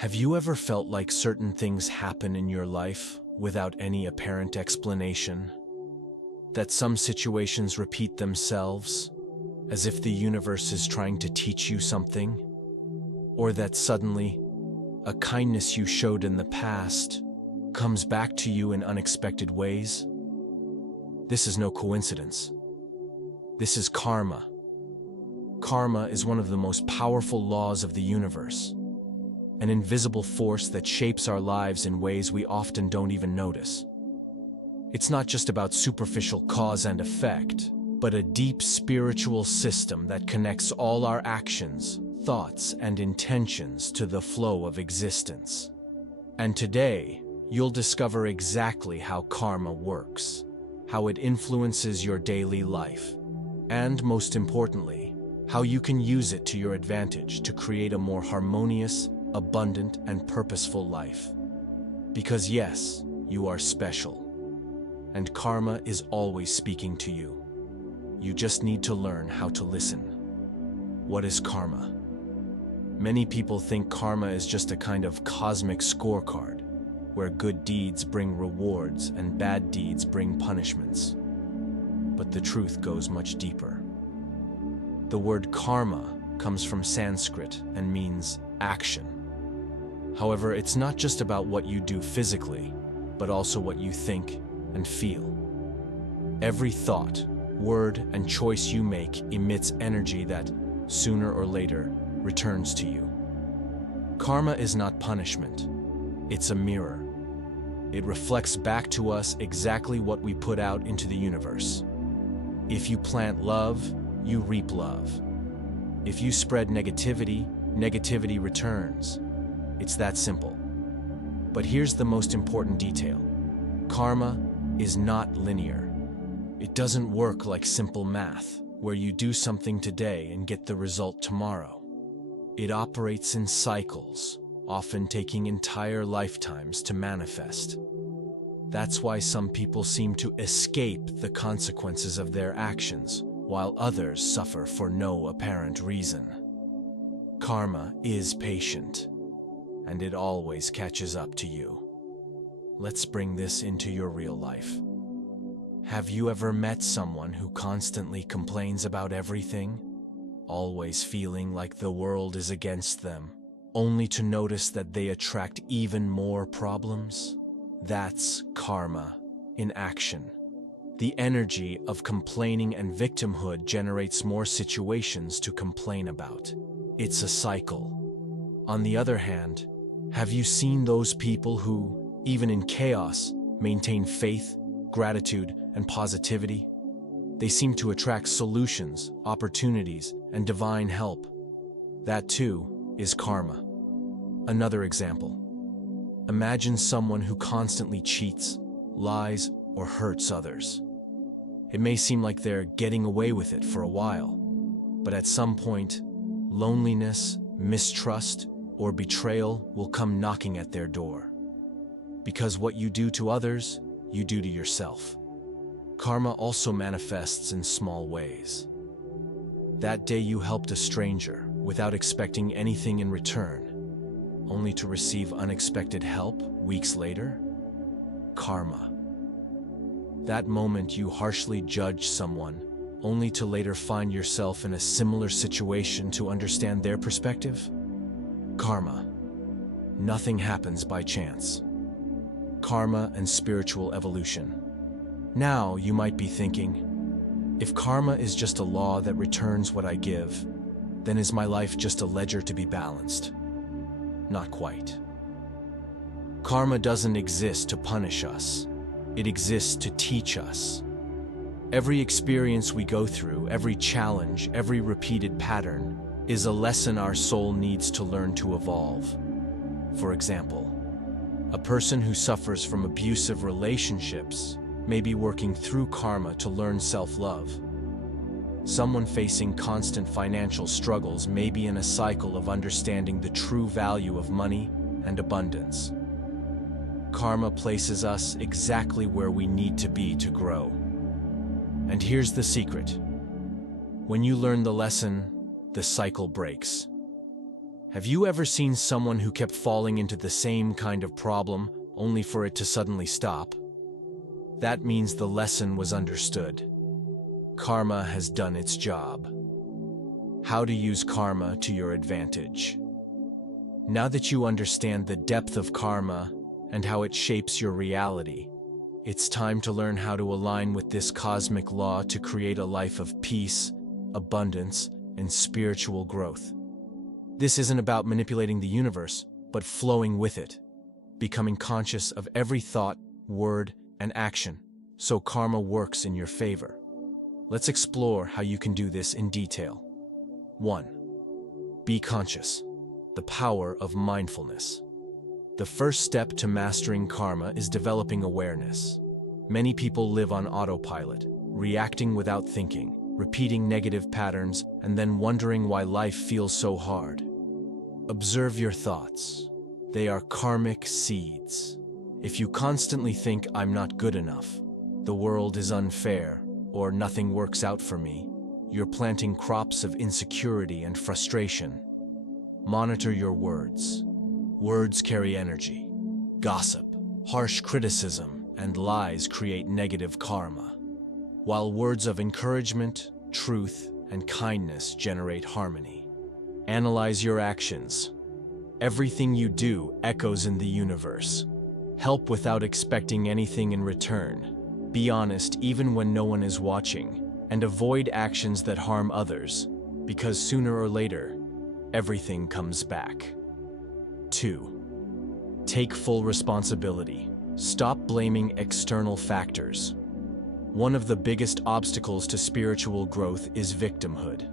Have you ever felt like certain things happen in your life without any apparent explanation? That some situations repeat themselves, as if the universe is trying to teach you something? Or that suddenly, a kindness you showed in the past comes back to you in unexpected ways? This is no coincidence. This is karma. Karma is one of the most powerful laws of the universe, an invisible force that shapes our lives in ways we often don't even notice. It's not just about superficial cause and effect, but a deep spiritual system that connects all our actions, thoughts, and intentions to the flow of existence. And today, you'll discover exactly how karma works, how it influences your daily life, and most importantly, how you can use it to your advantage to create a more harmonious, abundant, and purposeful life. Because yes, you are special, and karma is always speaking to you. You just need to learn how to listen. What is karma? Many people think karma is just a kind of cosmic scorecard, where good deeds bring rewards and bad deeds bring punishments. But the truth goes much deeper. The word karma comes from Sanskrit and means action. However, it's not just about what you do physically, but also what you think and feel. Every thought, word, and choice you make emits energy that, sooner or later, returns to you. Karma is not punishment. It's a mirror. It reflects back to us exactly what we put out into the universe. If you plant love, you reap love. If you spread negativity, negativity returns. It's that simple. But here's the most important detail. Karma is not linear. It doesn't work like simple math, where you do something today and get the result tomorrow. It operates in cycles, often taking entire lifetimes to manifest. That's why some people seem to escape the consequences of their actions, while others suffer for no apparent reason. Karma is patient, and it always catches up to you. Let's bring this into your real life. Have you ever met someone who constantly complains about everything, always feeling like the world is against them, only to notice that they attract even more problems? That's karma in action. The energy of complaining and victimhood generates more situations to complain about. It's a cycle. On the other hand, have you seen those people who, even in chaos, maintain faith, gratitude, and positivity? They seem to attract solutions, opportunities, and divine help. That too is karma. Another example. Imagine someone who constantly cheats, lies, or hurts others. It may seem like they're getting away with it for a while, but at some point, loneliness, mistrust, or betrayal will come knocking at their door. Because what you do to others, you do to yourself. Karma also manifests in small ways. That day you helped a stranger without expecting anything in return, only to receive unexpected help weeks later? Karma. That moment you harshly judged someone, only to later find yourself in a similar situation to understand their perspective? Karma. Nothing happens by chance. Karma and spiritual evolution. Now you might be thinking, if karma is just a law that returns what I give, then is my life just a ledger to be balanced? Not quite. Karma doesn't exist to punish us. It exists to teach us. Every experience we go through, every challenge, every repeated pattern, is a lesson our soul needs to learn to evolve. For example, a person who suffers from abusive relationships may be working through karma to learn self-love. Someone facing constant financial struggles may be in a cycle of understanding the true value of money and abundance. Karma places us exactly where we need to be to grow. And here's the secret. When you learn the lesson, the cycle breaks. Have you ever seen someone who kept falling into the same kind of problem, only for it to suddenly stop? That means the lesson was understood. Karma has done its job. How to use karma to your advantage. Now that you understand the depth of karma and how it shapes your reality, it's time to learn how to align with this cosmic law to create a life of peace, abundance, and spiritual growth. This isn't about manipulating the universe, but flowing with it, becoming conscious of every thought, word, and action, so karma works in your favor. Let's explore how you can do this in detail. 1. Be conscious. The power of mindfulness. The first step to mastering karma is developing awareness. Many people live on autopilot, reacting without thinking, repeating negative patterns, and then wondering why life feels so hard. Observe your thoughts. They are karmic seeds. If you constantly think, "I'm not good enough," "the world is unfair," or "nothing works out for me," you're planting crops of insecurity and frustration. Monitor your words. Words carry energy. Gossip, harsh criticism, and lies create negative karma, while words of encouragement, truth, and kindness generate harmony. Analyze your actions. Everything you do echoes in the universe. Help without expecting anything in return. Be honest even when no one is watching, and avoid actions that harm others, because sooner or later, everything comes back. 2. Take full responsibility. Stop blaming external factors. One of the biggest obstacles to spiritual growth is victimhood.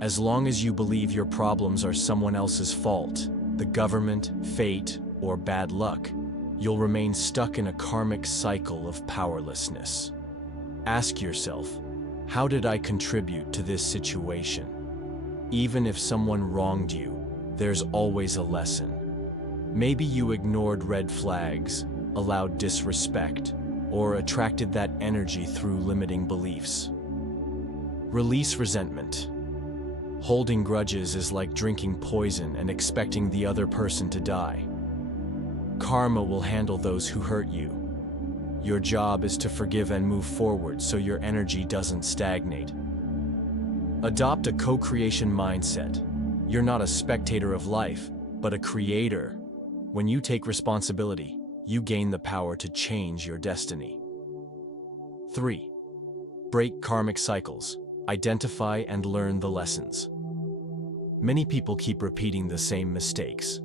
As long as you believe your problems are someone else's fault, the government, fate, or bad luck, you'll remain stuck in a karmic cycle of powerlessness. Ask yourself, how did I contribute to this situation? Even if someone wronged you, there's always a lesson. Maybe you ignored red flags, allowed disrespect, or attracted that energy through limiting beliefs. Release resentment. Holding grudges is like drinking poison and expecting the other person to die. Karma will handle those who hurt you. Your job is to forgive and move forward so your energy doesn't stagnate. Adopt a co-creation mindset. You're not a spectator of life, but a creator. When you take responsibility, you gain the power to change your destiny. 3. Break karmic cycles. Identify and learn the lessons. Many people keep repeating the same mistakes.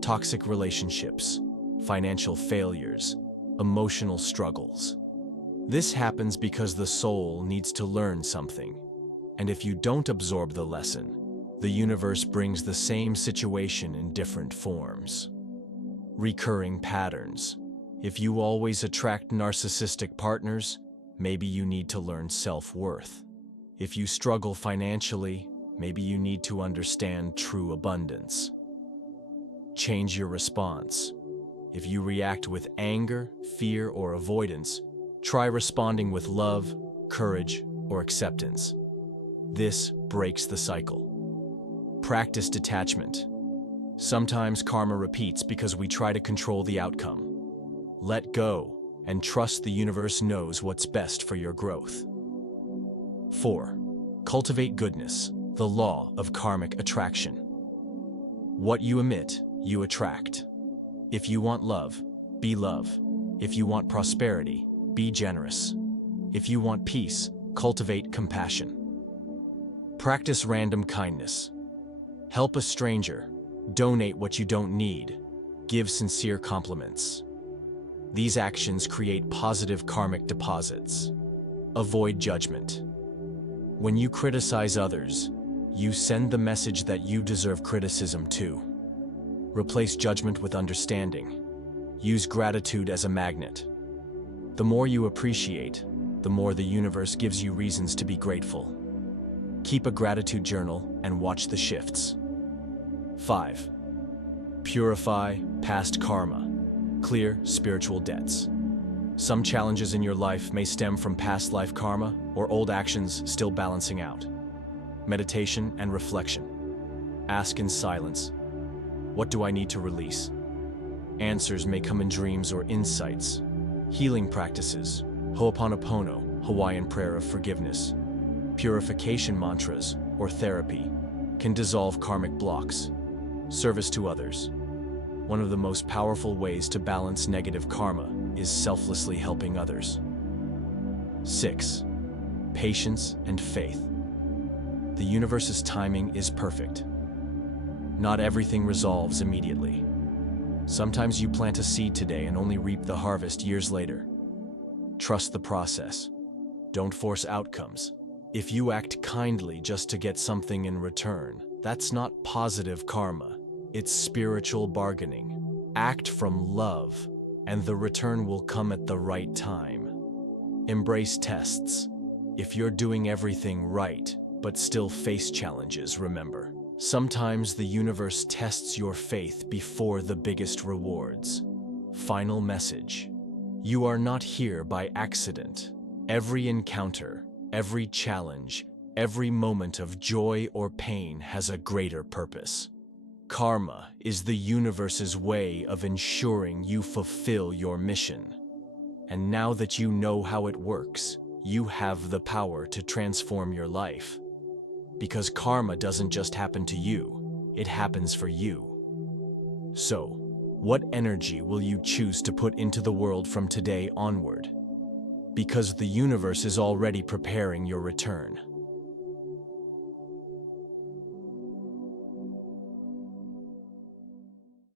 Toxic relationships, financial failures, emotional struggles. This happens because the soul needs to learn something. And if you don't absorb the lesson, the universe brings the same situation in different forms. Recurring patterns. If you always attract narcissistic partners, maybe you need to learn self-worth. If you struggle financially, maybe you need to understand true abundance. Change your response. If you react with anger, fear, or avoidance, try responding with love, courage, or acceptance. This breaks the cycle. Practice detachment. Sometimes karma repeats because we try to control the outcome. Let go and trust the universe knows what's best for your growth. 4. Cultivate goodness, the law of karmic attraction. What you emit, you attract. If you want love, be love. If you want prosperity, be generous. If you want peace, cultivate compassion. Practice random kindness. Help a stranger. Donate what you don't need. Give sincere compliments. These actions create positive karmic deposits. Avoid judgment. When you criticize others, you send the message that you deserve criticism too. Replace judgment with understanding. Use gratitude as a magnet. The more you appreciate, the more the universe gives you reasons to be grateful. Keep a gratitude journal and watch the shifts. 5. Purify past karma. Clear spiritual debts. Some challenges in your life may stem from past life karma or old actions still balancing out. Meditation and reflection. Ask in silence, What do I need to release? Answers may come in dreams or insights. Healing practices, Ho'oponopono, Hawaiian prayer of forgiveness, purification mantras, or therapy, can dissolve karmic blocks. Service to others. One of the most powerful ways to balance negative karma is selflessly helping others. 6. Patience and faith. The universe's timing is perfect. Not everything resolves immediately. Sometimes you plant a seed today and only reap the harvest years later. Trust the process. Don't force outcomes. If you act kindly just to get something in return, that's not positive karma. It's spiritual bargaining. Act from love, and the return will come at the right time. Embrace tests. If you're doing everything right, but still face challenges, remember. Sometimes the universe tests your faith before the biggest rewards. Final message. You are not here by accident. Every encounter, every challenge, every moment of joy or pain has a greater purpose. Karma is the universe's way of ensuring you fulfill your mission. And now that you know how it works, you have the power to transform your life. Because karma doesn't just happen to you, it happens for you. So, what energy will you choose to put into the world from today onward? Because the universe is already preparing your return.